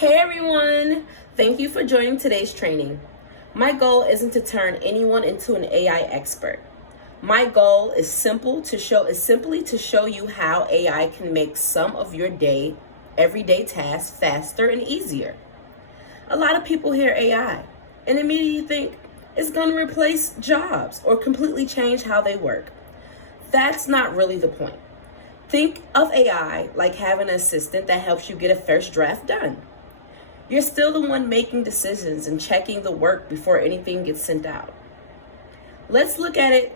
Hey everyone! Thank you for joining today's training. My goal isn't to turn anyone into an AI expert. My goal is simply to show you how AI can make some of your everyday tasks faster and easier. A lot of people hear AI and immediately think it's going to replace jobs or completely change how they work. That's not really the point. Think of AI like having an assistant that helps you get a first draft done. You're still the one making decisions and checking the work before anything gets sent out. Let's look at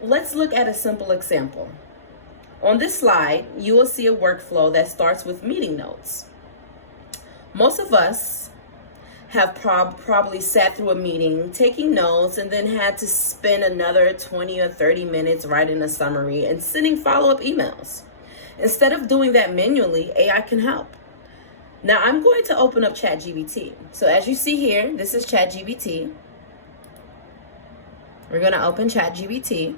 a simple example. On this slide, you will see a workflow that starts with meeting notes. Most of us have probably sat through a meeting, taking notes, and then had to spend another 20 or 30 minutes writing a summary and sending follow-up emails. Instead of doing that manually, AI can help. Now I'm going to open up ChatGPT. So as you see here, this is ChatGPT. We're going to open ChatGPT.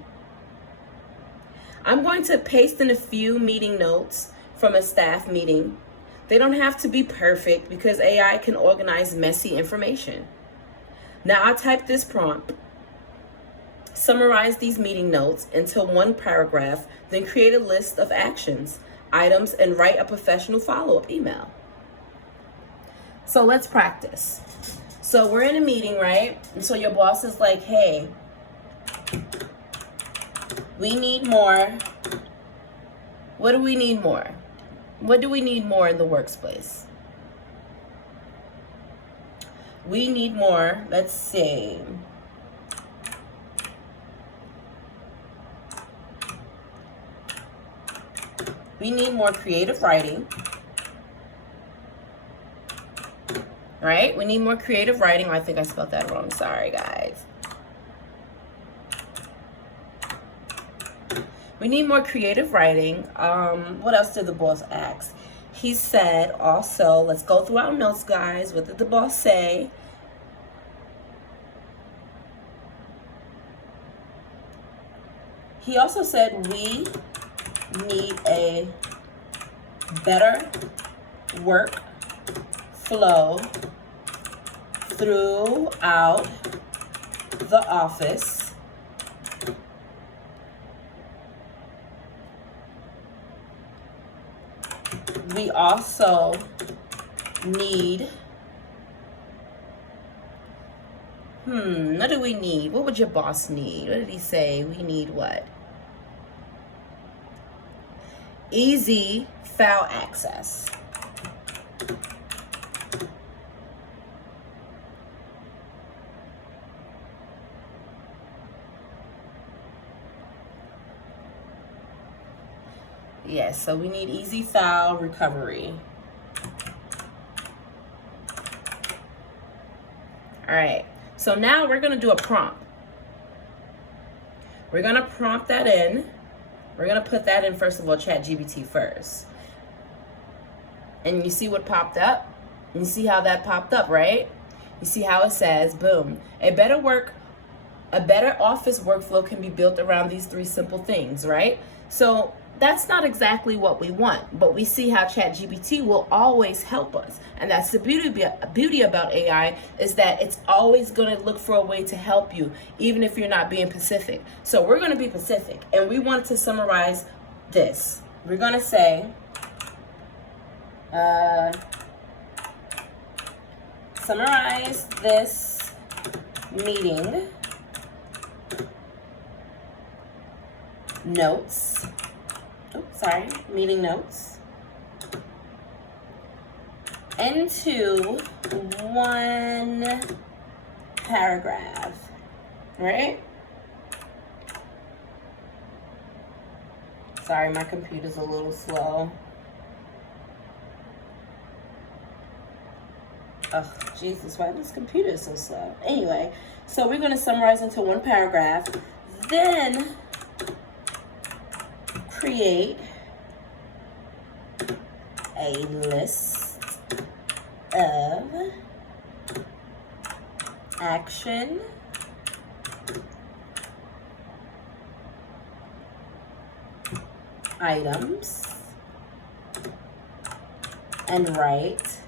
I'm going to paste in a few meeting notes from a staff meeting. They don't have to be perfect because AI can organize messy information. Now I'll type this prompt, summarize these meeting notes into one paragraph, then create a list of actions, items, and write a professional follow-up email. So let's practice. So we're in a meeting, right? And so your boss is like, hey, we need more. What do we need more? What do we need more in the workplace? We need more, let's see. We need more creative writing. Right? We need more creative writing. I think I spelled that wrong. Sorry, guys. We need more creative writing. What else did the boss ask? He said also, let's go through our notes, guys. What did the boss say? He also said we need a better work flow throughout the office. We also need, what do we need? What would your boss need? What did he say? We need what? Easy file access. Yes, so we need easy file recovery. All right, so now we're gonna do a prompt. We're gonna prompt that in. We're gonna put that in, first of all, ChatGPT first. And you see what popped up? You see how that popped up, right? You see how it says, boom, a better office workflow can be built around these three simple things, right? So that's not exactly what we want, but we see how ChatGPT will always help us. And that's the beauty about AI, is that it's always going to look for a way to help you, even if you're not being specific. So we're going to be specific, and we want to summarize this. We're going to say, summarize this meeting notes. Meeting notes into one paragraph, right? Sorry, my computer's a little slow. Oh, Jesus, why this computer is so slow? Anyway, so we're going to summarize into one paragraph, then create a list of action items and write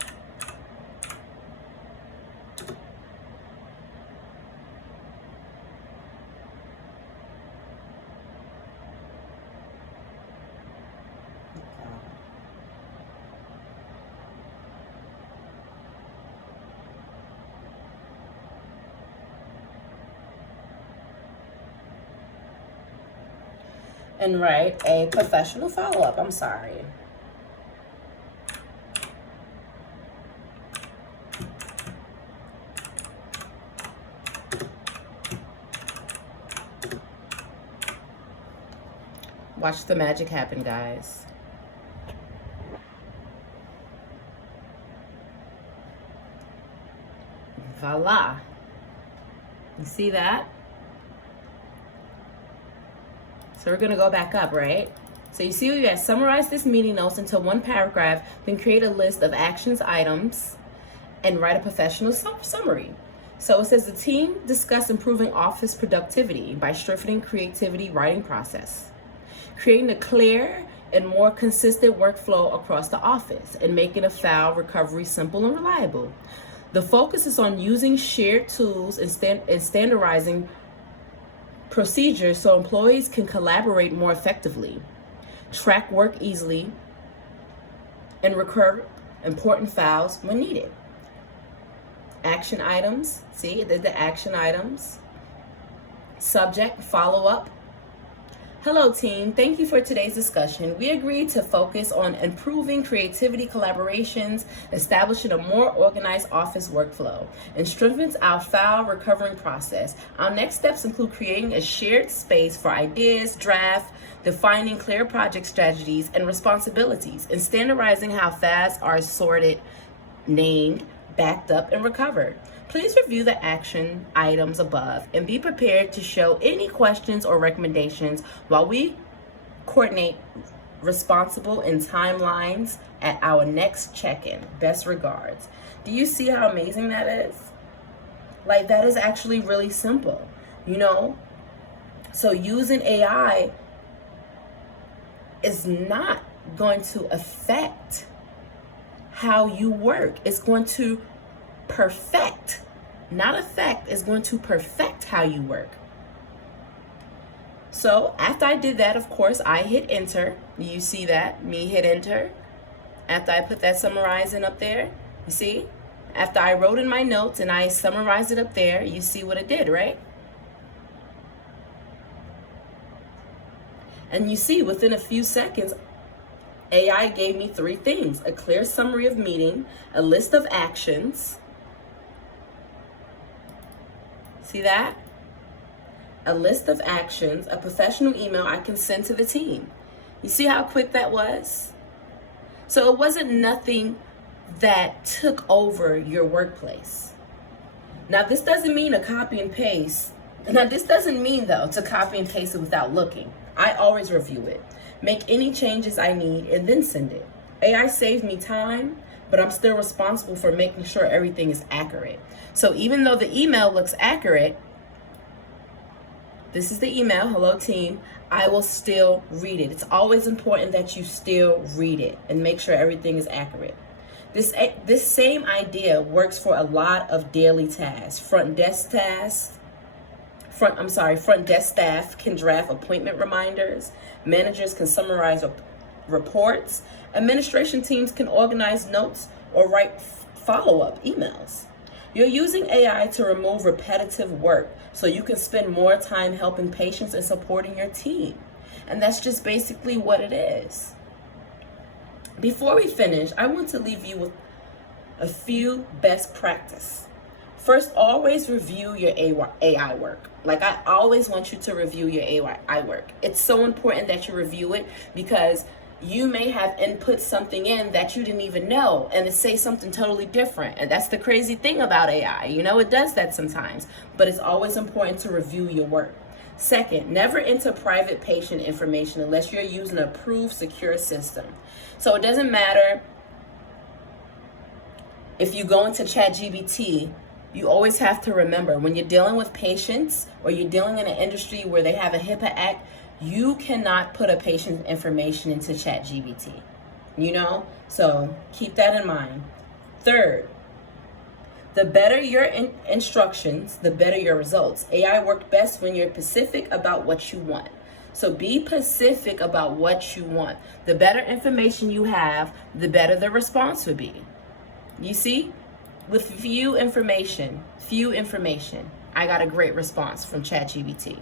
and write a professional follow-up. I'm sorry. Watch the magic happen, guys. Voila. You see that? So we're gonna go back up, right? So you see we have summarized this meeting notes into one paragraph, then create a list of actions items and write a professional summary. So it says the team discussed improving office productivity by strengthening creativity writing process, creating a clear and more consistent workflow across the office, and making a file recovery simple and reliable. The focus is on using shared tools and standardizing procedures so employees can collaborate more effectively, track work easily, and recur important files when needed. Action items, see, the action items. Subject, follow-up. Hello team, thank you for today's discussion. We agreed to focus on improving creativity collaborations, establishing a more organized office workflow, and strengthens our file recovering process. Our next steps include creating a shared space for ideas, draft, defining clear project strategies and responsibilities, and standardizing how files are sorted, named, backed up, and recovered. Please review the action items above and be prepared to show any questions or recommendations while we coordinate responsible and timelines at our next check-in. Best regards. Do you see how amazing that is? Like, that is actually really simple, you know? So using AI is not going to affect how you work. It's going to perfect, not affect, is going to perfect how you work. So after I did that, of course, I hit enter. You see that, me hit enter. After I put that summarizing up there, you see? After I wrote in my notes and I summarized it up there, you see what it did, right? And you see, within a few seconds, AI gave me 3 things: a clear summary of meeting, a list of actions. See that? A list of actions, a professional email I can send to the team. You see how quick that was? So it wasn't nothing that took over your workplace. Now, this doesn't mean a copy and paste. Now, this doesn't mean, though, to copy and paste it without looking. I always review it, make any changes I need, and then send it. AI saved me time, but I'm still responsible for making sure everything is accurate. So even though the email looks accurate, this is the email, hello team, I will still read it. It's always important that you still read it and make sure everything is accurate. This same idea works for a lot of daily tasks. Front desk staff can draft appointment reminders. Managers can summarize reports. Administration teams can organize notes or write follow-up emails. You're using AI to remove repetitive work so you can spend more time helping patients and supporting your team. And that's just basically what it is. Before we finish, I want to leave you with a few best practice. First, always review your AI work. Like, I always want you to review your AI work. It's so important that you review it because you may have input something in that you didn't even know and it say something totally different. And that's the crazy thing about AI. You know, it does that sometimes, but it's always important to review your work. Second, never enter private patient information unless you're using an approved secure system. So it doesn't matter if you go into ChatGPT, you always have to remember when you're dealing with patients or you're dealing in an industry where they have a HIPAA Act, you cannot put a patient's information into ChatGPT, you know? So keep that in mind. Third, the better your instructions, the better your results. AI works best when you're specific about what you want. So be specific about what you want. The better information you have, the better the response would be. You see? With few information, I got a great response from ChatGPT.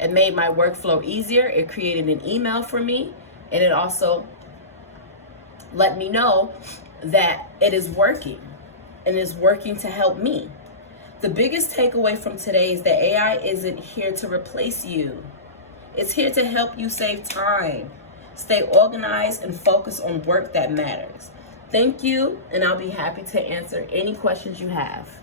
It made my workflow easier. It created an email for me, and it also let me know that it is working and is working to help me. The biggest takeaway from today is that AI isn't here to replace you. It's here to help you save time, stay organized, and focus on work that matters. Thank you, and I'll be happy to answer any questions you have.